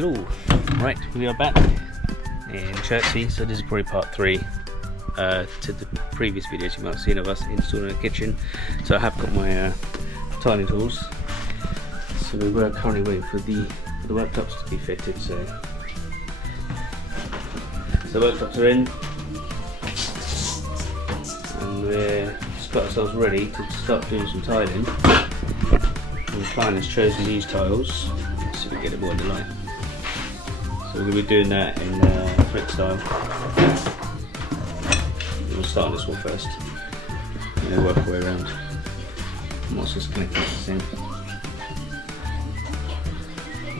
Hello, right, we are back in Chertsey, so this is probably part 3 to the previous videos you might have seen of us installing a kitchen. So I have got my tiling tools, so we were currently waiting for the worktops to be fitted, so worktops are in and we're just got ourselves ready to start doing some tiling. And the client has chosen these tiles. Let's see if we get it more in the line. So we're going to be doing that in brick style. We'll start on this one first and then work our way around. And once it's connected, it's the same.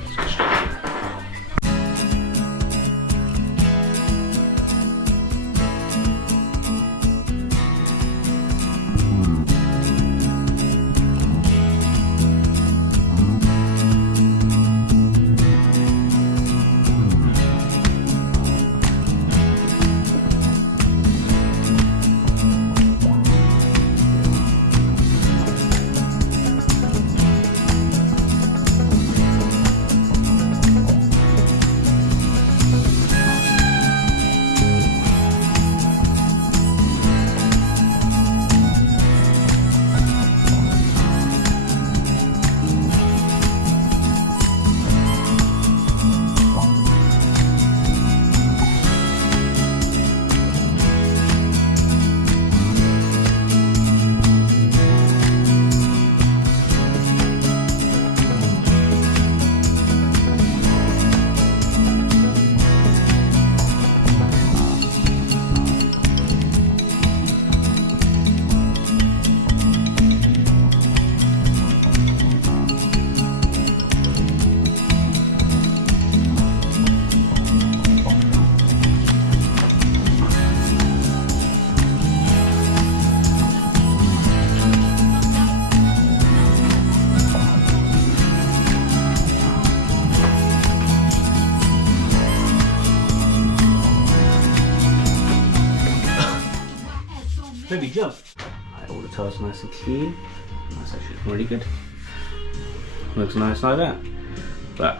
Let's go straight in. Baby jump. Right, all the tiles nice and clean. That's actually looking really good. Looks nice like that. But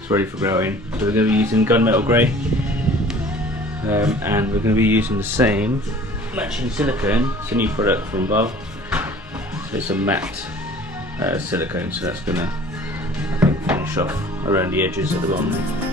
it's ready for grouting. So we're going to be using gunmetal grey, and we're going to be using the same matching silicone. It's a new product from Bob. So it's a matte silicone. So that's going to, I think, finish off around the edges at the bottom there.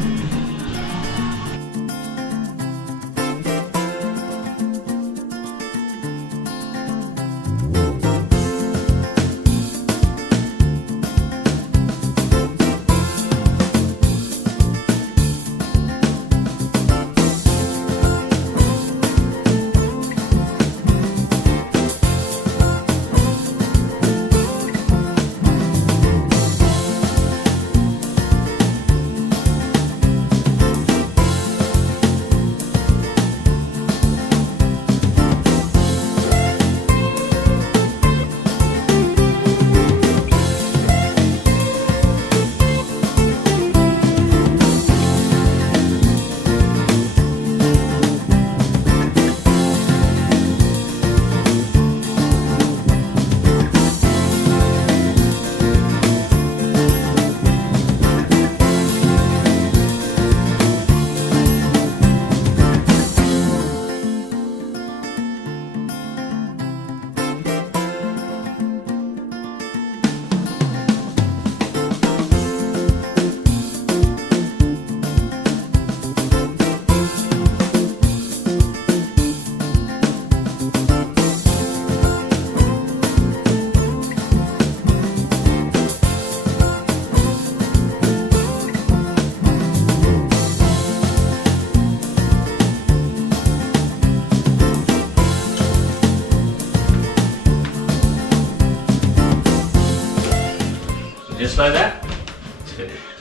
Just like that, it's finished.